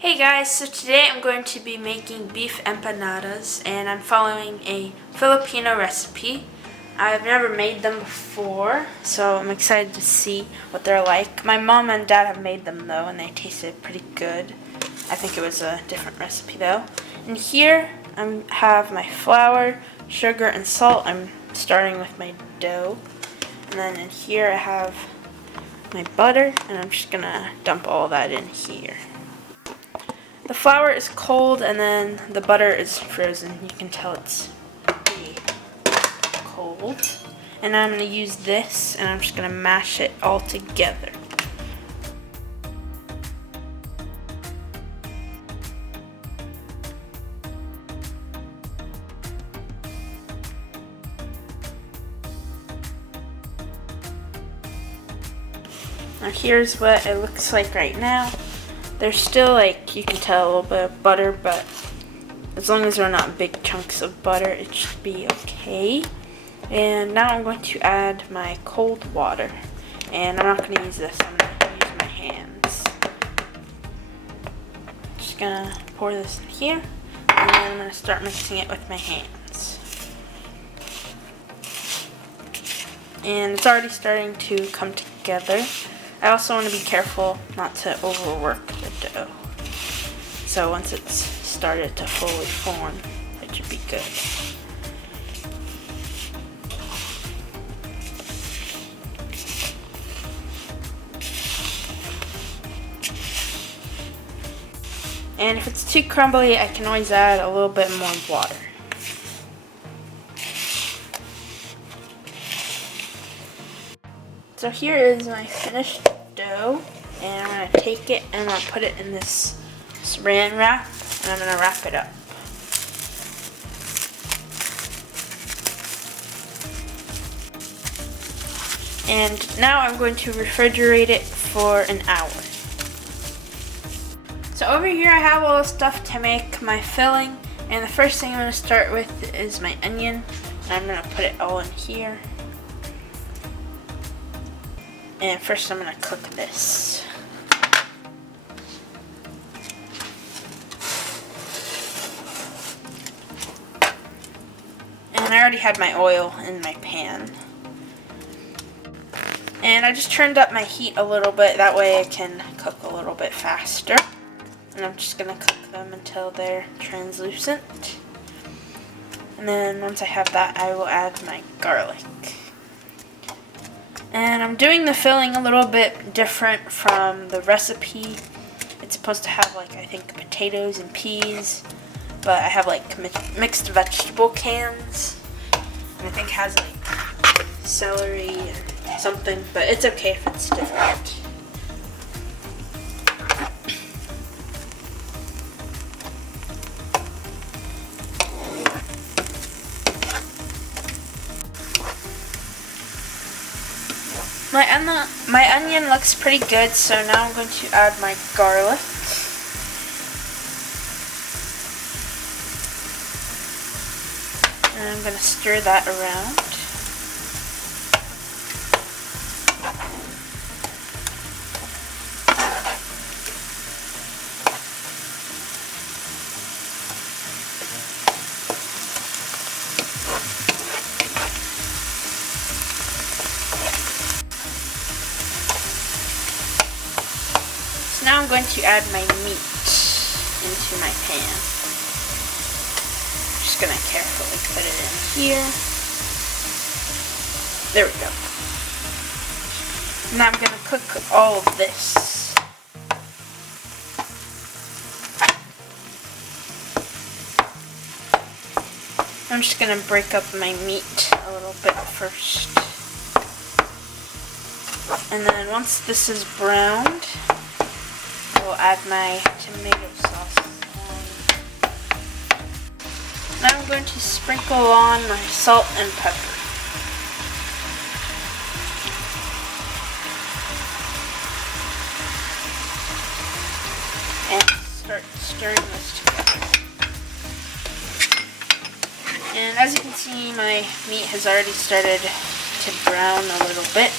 Hey guys, so today I'm going to be making beef empanadas and I'm following a Filipino recipe. I've never made them before, so I'm excited to see what they're like. My mom and dad have made them though and they tasted pretty good. I think it was a different recipe though. And here I have my flour, sugar, and salt. I'm starting with my dough. And then in here I have my butter and I'm just gonna dump all that in here. The flour is cold and then the butter is frozen. You can tell it's pretty cold. And I'm going to use this and I'm just going to mash it all together. Now here's what it looks like right now. There's still, like, you can tell a little bit of butter, but as long as they're not big chunks of butter, it should be okay. And now I'm going to add my cold water. And I'm not going to use this, I'm going to use my hands. Just going to pour this in here, and then I'm going to start mixing it with my hands. And it's already starting to come together. I also want to be careful not to overwork the dough. So once it's started to fully form, it should be good. And if it's too crumbly, I can always add a little bit more water. So here is my finished dough, and I'm going to take it and I'm going to put it in this saran wrap, and I'm going to wrap it up. And now I'm going to refrigerate it for an hour. So over here I have all the stuff to make my filling, and the first thing I'm going to start with is my onion, and I'm going to put it all in here. And first I'm going to cook this. And I already had my oil in my pan. And I just turned up my heat a little bit, that way I can cook a little bit faster. And I'm just going to cook them until they're translucent. And then once I have that, I will add my garlic. And I'm doing the filling a little bit different from the recipe. It's supposed to have, like, I think potatoes and peas, but I have like mixed vegetable cans. And I think it has like celery and something, but it's okay if it's different. My onion looks pretty good, so now I'm going to add my garlic. And I'm going to stir that around. Now I'm going to add my meat into my pan. Just going to carefully put it in here. There we go. Now I'm going to cook all of this. I'm just going to break up my meat a little bit first. And then once this is browned, I'll add my tomato sauce on. Now I'm going to sprinkle on my salt and pepper. And start stirring this together. And as you can see, my meat has already started to brown a little bit.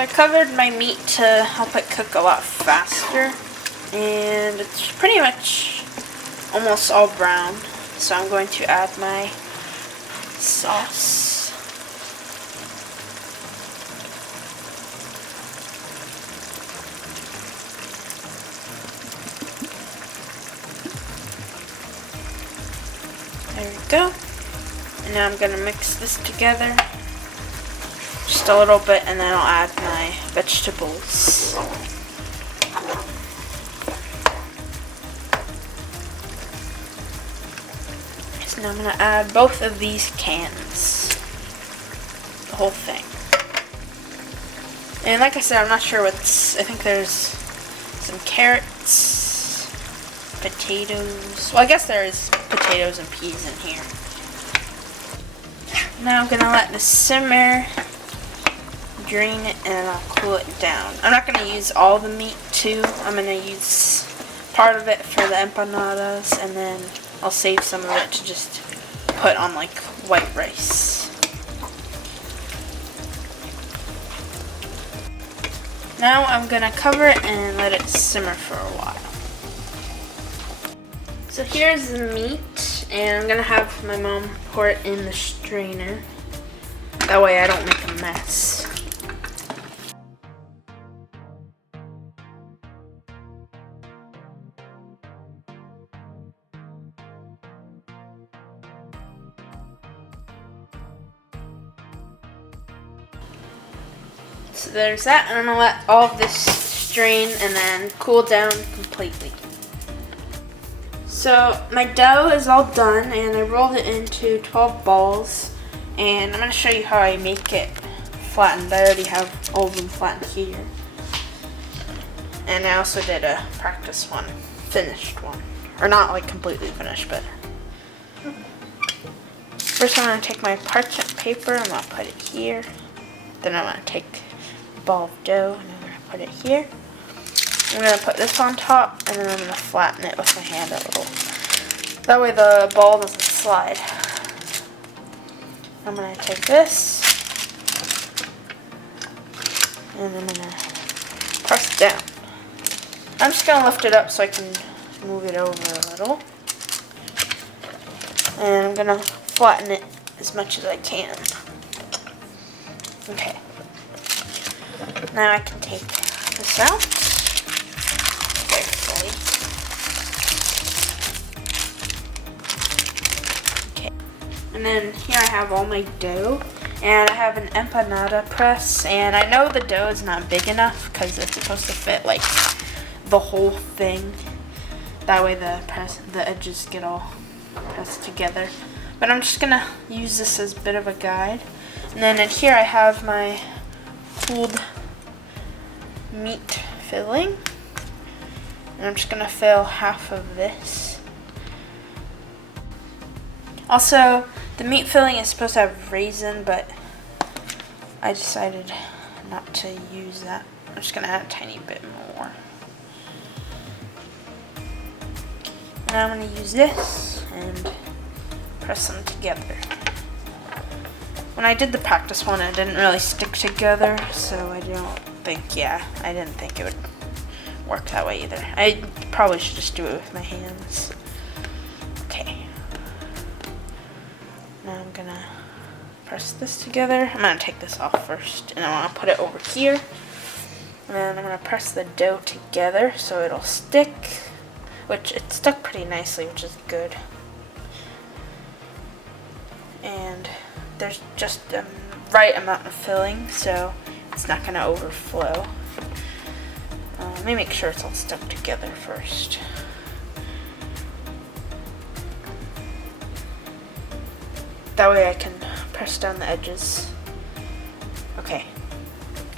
So I covered my meat to help it cook a lot faster, and it's pretty much almost all brown. So I'm going to add my sauce. There we go. And now I'm going to mix this together just a little bit, and then I'll add my vegetables. So now I'm going to add both of these cans, the whole thing. And like I said, I'm not sure what's, I think there's some carrots, potatoes. Well, I guess there's potatoes and peas in here. Now I'm going to let this simmer, drain it, and I'll cool it down. I'm not going to use all the meat too. I'm going to use part of it for the empanadas, and then I'll save some of it to just put on like white rice. Now I'm going to cover it and let it simmer for a while. So here's the meat, and I'm going to have my mom pour it in the strainer. That way I don't make a mess. So there's that, and I'm going to let all of this strain and then cool down completely. So my dough is all done, and I rolled it into 12 balls, and I'm going to show you how I make it flattened. I already have all of them flattened here. And I also did a practice one, finished one. Or not like completely finished, but. First I'm going to take my parchment paper, I'm going to put it here. Then I'm going to take a ball of dough, and I'm going to put it here. I'm going to put this on top, and then I'm going to flatten it with my hand a little. That way the ball doesn't slide. I'm going to take this, and I'm going to press it down. I'm just going to lift it up so I can move it over a little. And I'm going to flatten it as much as I can. Okay. Now I can take this out. And then here I have all my dough, and I have an empanada press, and I know the dough is not big enough because it's supposed to fit like the whole thing. That way the edges get all pressed together. But I'm just gonna use this as a bit of a guide. And then in here I have my pulled meat filling, and I'm just gonna fill half of this. Also, the meat filling is supposed to have raisin, but I decided not to use that. I'm just going to add a tiny bit more. Now I'm going to use this and press them together. When I did the practice one, it didn't really stick together, so I didn't think it would work that way either. I probably should just do it with my hands. Okay. Now I'm gonna press this together. I'm gonna take this off first, and I wanna put it over here. And then I'm gonna press the dough together so it'll stick, which it stuck pretty nicely, which is good. And there's just the right amount of filling, so it's not gonna overflow. Let me make sure it's all stuck together first. That way I can press down the edges. Okay,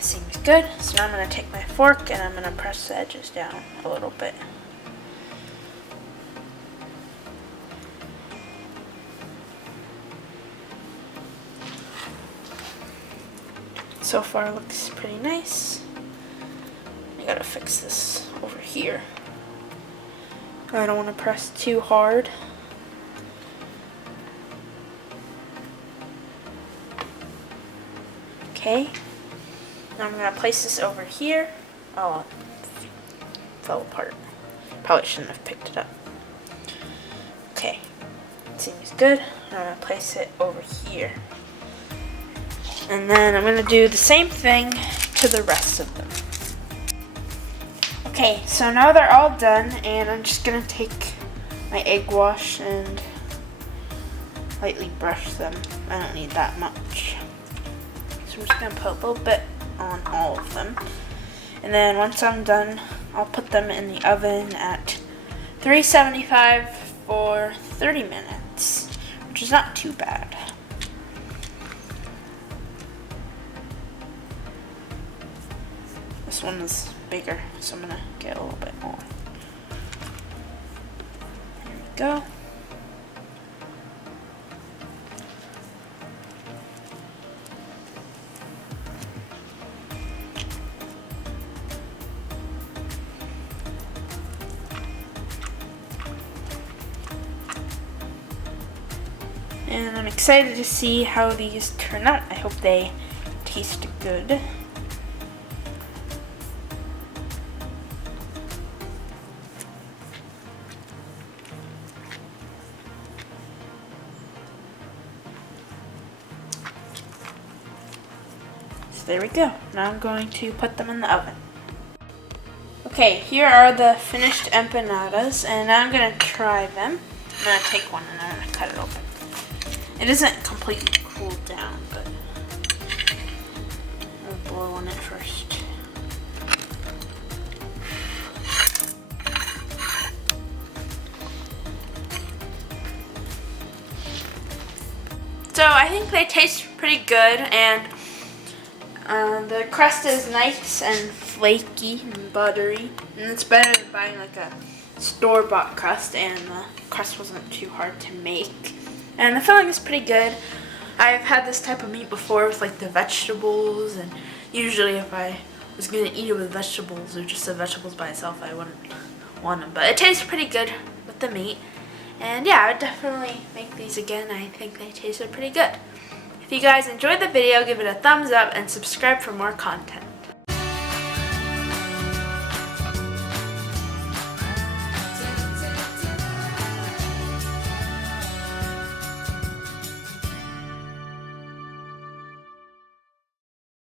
seems good. So now I'm going to take my fork and I'm going to press the edges down a little bit. So far looks pretty nice. I gotta fix this over here. I don't want to press too hard. Okay, Now I'm going to place this over here. Oh, it fell apart. Probably shouldn't have picked it up. Okay, seems good. I'm going to place it over here. And then I'm going to do the same thing to the rest of them. Okay, so now they're all done, and I'm just going to take my egg wash and lightly brush them. I don't need that much. So I'm just going to put a little bit on all of them. And then once I'm done, I'll put them in the oven at 375 for 30 minutes, which is not too bad. This one is bigger, so I'm gonna get a little bit more. There we go. And I'm excited to see how these turn out. I hope they taste good. So there we go. Now I'm going to put them in the oven. Okay, here are the finished empanadas, and now I'm going to try them. I'm going to take one and I'm going to cut it open. It isn't completely cooled down, but I'll blow on it first. So I think they taste pretty good, and the crust is nice and flaky and buttery, and it's better than buying like a store-bought crust, and the crust wasn't too hard to make. And the filling is pretty good. I've had this type of meat before with like the vegetables, and usually if I was gonna eat it with vegetables or just the vegetables by itself, I wouldn't want them. But it tastes pretty good with the meat. And yeah, I would definitely make these again. I think they tasted pretty good. If you guys enjoyed the video, give it a thumbs up and subscribe for more content.